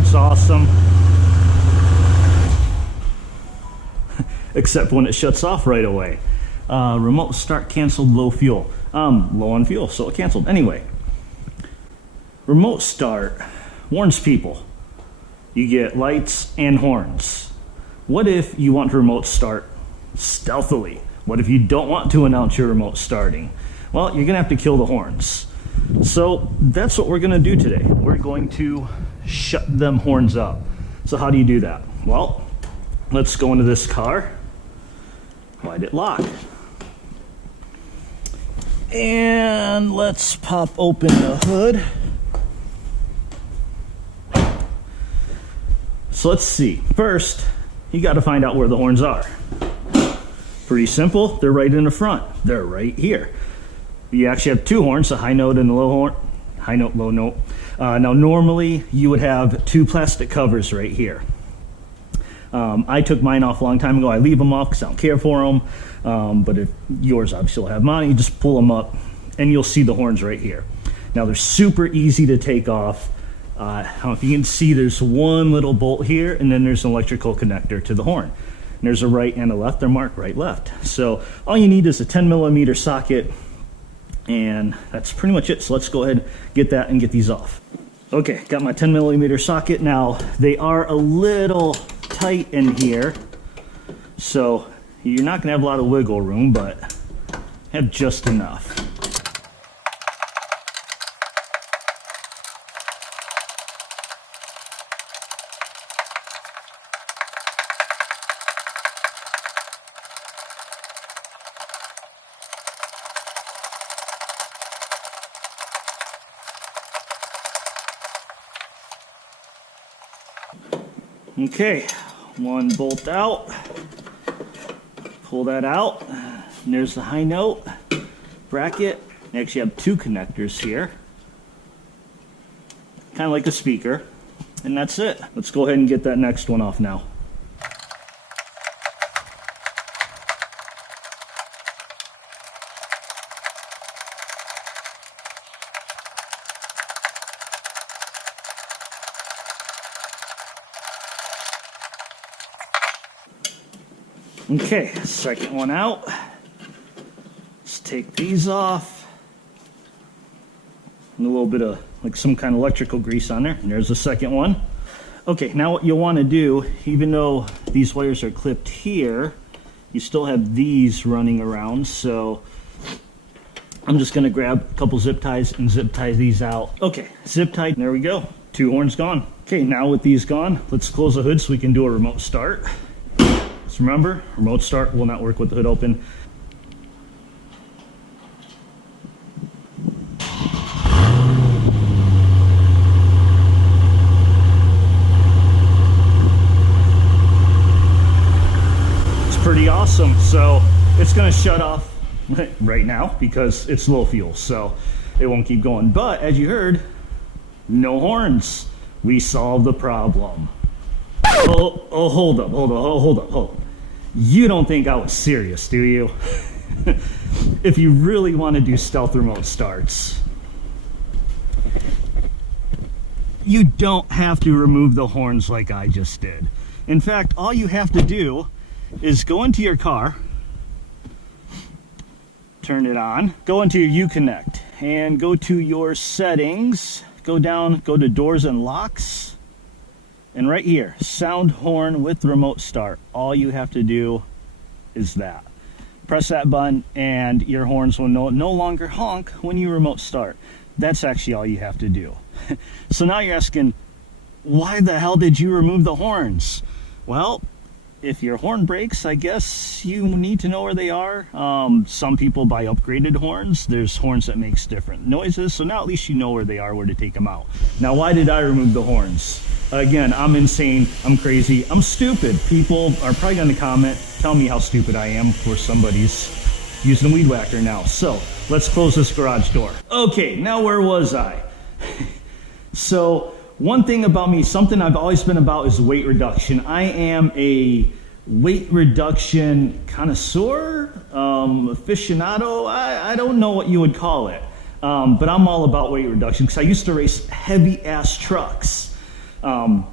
start's awesome. Except when it shuts off right away. Remote start canceled low fuel. Low on fuel, so it canceled. Anyway, remote start warns people. You get lights and horns. What if you want to remote start stealthily? What if you don't want to announce your remote starting? Well, you're gonna have to kill the horns. So that's what we're gonna do today. We're going to shut them horns up. So how do you do that? Well, let's go into this car. Why'd it lock? And let's pop open the hood. So let's see. First, you got to find out where the horns are. Pretty simple. They're right in the front. They're right here. You actually have two horns, a high note and a low horn. High note, low note. Now, normally you would have two plastic covers right here. I took mine off a long time ago. I leave them off because I don't care for them. But if yours obviously will have mine, you just pull them up and you'll see the horns right here. Now they're super easy to take off. I don't know if you can see, there's one little bolt here and then there's an electrical connector to the horn. And there's a right and a left. They're marked right, left. So all you need is a 10mm socket and that's pretty much it. So let's go ahead and get that and get these off. Okay, got my 10mm socket. Now they are a little tight in here, so you're not gonna have a lot of wiggle room, but have just enough. Okay, one bolt out, pull that out, and there's the high note bracket. I actually have two connectors here, kind of like a speaker, and that's it. Let's go ahead and get that next one off now. Okay, second one out. Let's take these off. And a little bit of like some kind of electrical grease on there. And there's the second one. Okay, now what you'll want to do, even though these wires are clipped here, you still have these running around. So I'm just going to grab a couple zip ties and zip tie these out. Okay, zip tied. There we go. Two horns gone. Okay, now with these gone, let's close the hood so we can do a remote start. Remember, remote start will not work with the hood open. It's pretty awesome. So it's going to shut off right now because it's low fuel, so it won't keep going. But as you heard, no horns. We solved the problem. Oh, hold up. You don't think I was serious, do you? If you really want to do stealth remote starts, you don't have to remove the horns like I just did. In fact, all you have to do is go into your car, turn it on, go into your Uconnect, and go to your settings, go down, go to doors and locks, and right here, sound horn with remote start. All you have to do is that. Press that button and your horns will no longer honk when you remote start. That's actually all you have to do. So now you're asking, why the hell did you remove the horns? Well, if your horn breaks, I guess you need to know where they are. Some people buy upgraded horns. There's horns that makes different noises. So now at least you know where they are, where to take them out. Now, why did I remove the horns? Again, I'm insane, I'm crazy, I'm stupid. People are probably going to comment, tell me how stupid I am. Of course, somebody's using a weed whacker now. So let's close this garage door. Okay, now where was I? So one thing about me, something I've always been about, is weight reduction. I am a weight reduction connoisseur, aficionado. I don't know what you would call it, but I'm all about weight reduction because I used to race heavy ass trucks. And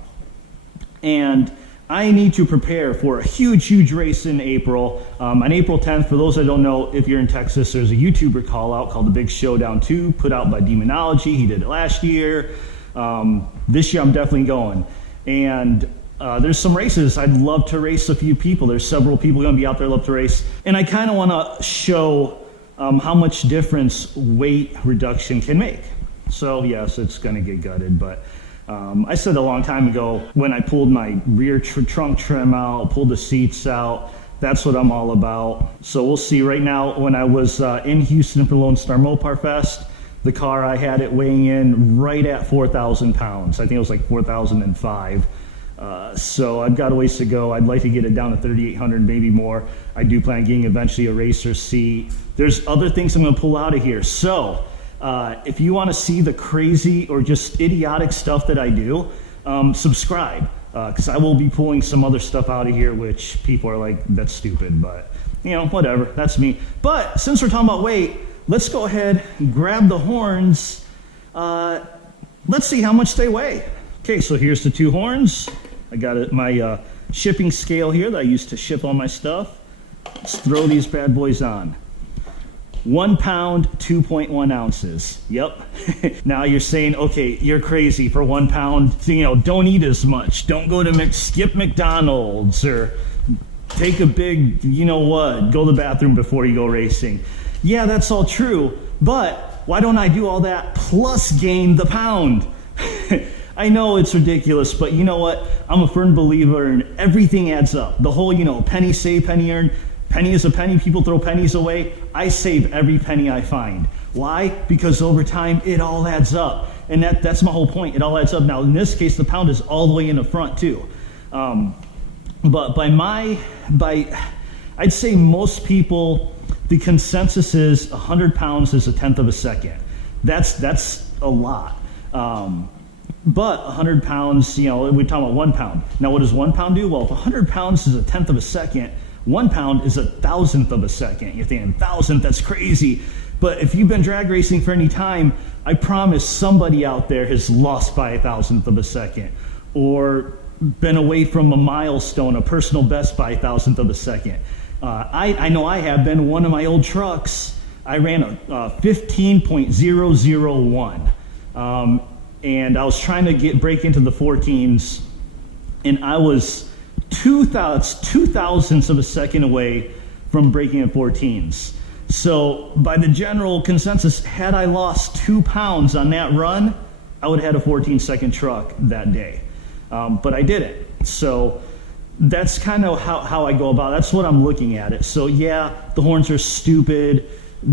I need to prepare for a huge race in April. On April 10th, for those that don't know, if you're in Texas, there's a YouTuber call out called the Big Showdown 2, put out by Demonology. He did it last year. This year I'm definitely going. And there's some races. I'd love to race a few people. There's several people going to be out there love to race. And I kind of want to show how much difference weight reduction can make. So yes, it's going to get gutted, but I said a long time ago when I pulled my rear trunk trim out, pulled the seats out, that's what I'm all about. So we'll see. Right now, when I was in Houston for Lone Star Mopar Fest, the car, I had it weighing in right at 4,000 pounds. I think it was like 4,005. So I've got a ways to go. I'd like to get it down to 3,800, maybe more. I do plan on getting eventually a racer seat. There's other things I'm going to pull out of here. So if you want to see the crazy or just idiotic stuff that I do, subscribe, because I will be pulling some other stuff out of here which people are like, that's stupid, but you know, whatever, that's me. But since we're talking about weight, let's go ahead and grab the horns. Let's see how much they weigh. Okay, so here's the two horns. I got my shipping scale here that I used to ship all my stuff. Let's throw these bad boys on. 1 pound, 2.1 ounces. Yep. Now you're saying, okay, you're crazy for 1 pound. You know, don't eat as much. Don't go to skip McDonald's, or take a big, you know what, go to the bathroom before you go racing. Yeah, that's all true, but why don't I do all that plus gain the pound? I know it's ridiculous, but you know what? I'm a firm believer in everything adds up. The whole, you know, penny saved, penny earned. Penny is a penny. People throw pennies away. I save every penny I find. Why? Because over time, it all adds up. And that's my whole point. It all adds up. Now, in this case, the pound is all the way in the front, too. But I'd say most people, the consensus is 100 pounds is 1/10 of a second. That's a lot. But 100 pounds, you know, we're talking about 1 pound. Now, what does 1 pound do? Well, if 100 pounds is 1/10 of a second, 1 pound is 1,000th of a second. You're thinking, 1,000th, that's crazy. But if you've been drag racing for any time, I promise somebody out there has lost by 1,000th of a second, or been away from a milestone, a personal best by 1,000th of a second. I know I have been. One of my old trucks, I ran a 15.001. And I was trying to break into the 14s, and I was 2,000ths of a second away from breaking in 14s. So by the general consensus, had I lost 2 pounds on that run, I would have had a 14-second truck that day. But I didn't. So that's kind of how I go about it. That's what I'm looking at it. So yeah, the horns are stupid.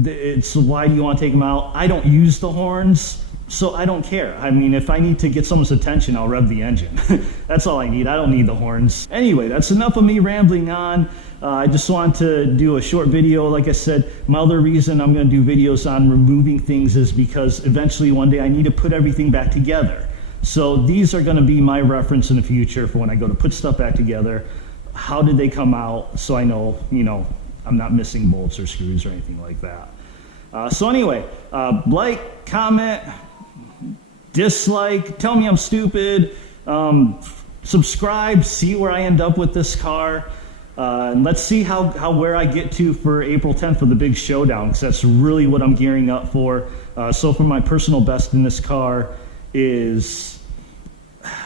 It's why do you want to take them out? I don't use the horns, so I don't care. I mean, if I need to get someone's attention, I'll rev the engine. That's all I need. I don't need the horns. Anyway, that's enough of me rambling on. I just want to do a short video. Like I said, my other reason I'm going to do videos on removing things is because eventually one day I need to put everything back together. So these are going to be my reference in the future for when I go to put stuff back together. How did they come out? So I know, you know, I'm not missing bolts or screws or anything like that. So anyway, like, comment, dislike, tell me I'm stupid, subscribe, see where I end up with this car, and let's see where I get to for April 10th for the Big Showdown, because that's really what I'm gearing up for. So for my personal best in this car is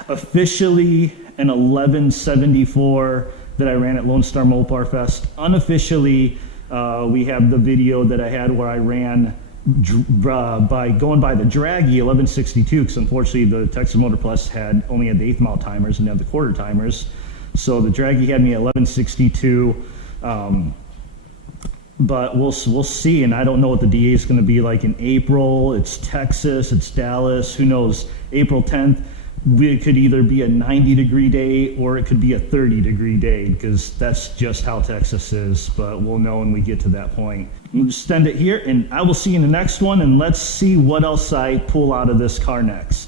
officially an 1174 that I ran at Lone Star Mopar Fest. Unofficially, we have the video that I had where I ran by going by the Draggy 1162, because unfortunately the Texas Motor Plus only had the 8th mile timers and they had the quarter timers. So the Draggy had me at 1162, but we'll see. And I don't know what the DA is going to be like in April. It's Texas, it's Dallas, who knows. April 10th, it could either be a 90-degree day or it could be a 30-degree day, because that's just how Texas is. But we'll know when we get to that point. We'll just end it here, and I will see you in the next one, and let's see what else I pull out of this car next.